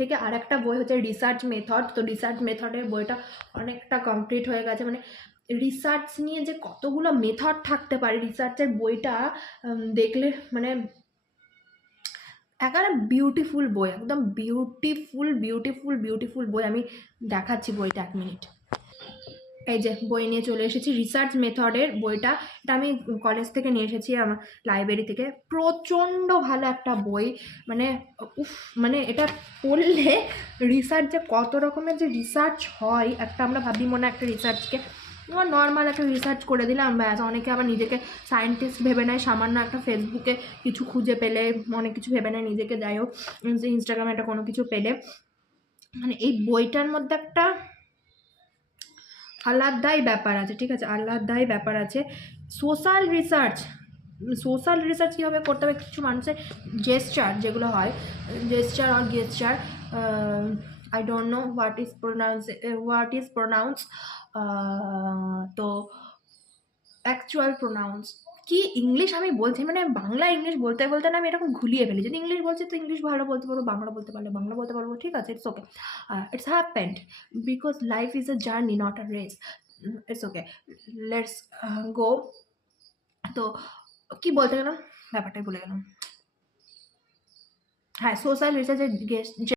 থেকে আর একটা বই হচ্ছে রিসার্চ মেথড। তো রিসার্চ মেথডের বইটা অনেকটা কমপ্লিট হয়ে গেছে। মানে রিসার্চ নিয়ে যে কতগুলো মেথড থাকতে পারে, রিসার্চের বইটা দেখলে মানে একেবারে বিউটিফুল বই, একদম বিউটিফুল বই। আমি দেখাচ্ছি বইটা, 1 মিনিট। এই যে বই নিয়ে চলে এসেছি, রিসার্চ মেথডের বইটা। এটা আমি কলেজ থেকে নিয়ে এসেছি, আমার লাইব্রেরি থেকে। প্রচণ্ড ভালো একটা বই, মানে উফ, মানে এটা পড়লে রিসার্চ যে কত রকমের যে রিসার্চ হয়, একটা আমরা ভাবি মনে একটা রিসার্চকে নর্মাল একটা রিসার্চ করে দিলাম ব্যাস। অনেকে আবার নিজেকে সায়েন্টিস্ট ভেবে নেয়, সামান্য একটা ফেসবুকে কিছু খুঁজে পেলে অনেক কিছু ভেবে নেয় নিজেকে। যাই হোক, ইনস্টাগ্রামে একটা কোনো কিছু পেলে, মানে এই বইটার মধ্যে একটা আলাদাই ব্যাপার আছে, ঠিক আছে, আলাদাই ব্যাপার আছে। সোশ্যাল রিসার্চ কীভাবে করতে হবে, কিছু মানুষের জেস্চার যেগুলো হয়, জেস্চার আর gesture, I don't know what is pronounce, তো অ্যাকচুয়াল প্রোনাউন্স কি ইংলিশ আমি বলছি, মানে বাংলা ইংলিশ বলতে বলতে না আমি এরকম ঘুলিয়ে ফেলি। যদি ইংলিশ বলছি তো ইংলিশ ভালো বলতে পারবো, বাংলা বলতে পারলে বাংলা বলতে পারবো, ঠিক আছে, it's okay. It's happened because life is a journey, not a race. It's okay, let's go. তো কি বলতে গেলাম, ব্যাপারটাই ভুলে গেলাম। হ্যাঁ, সোশ্যাল রিসার্চের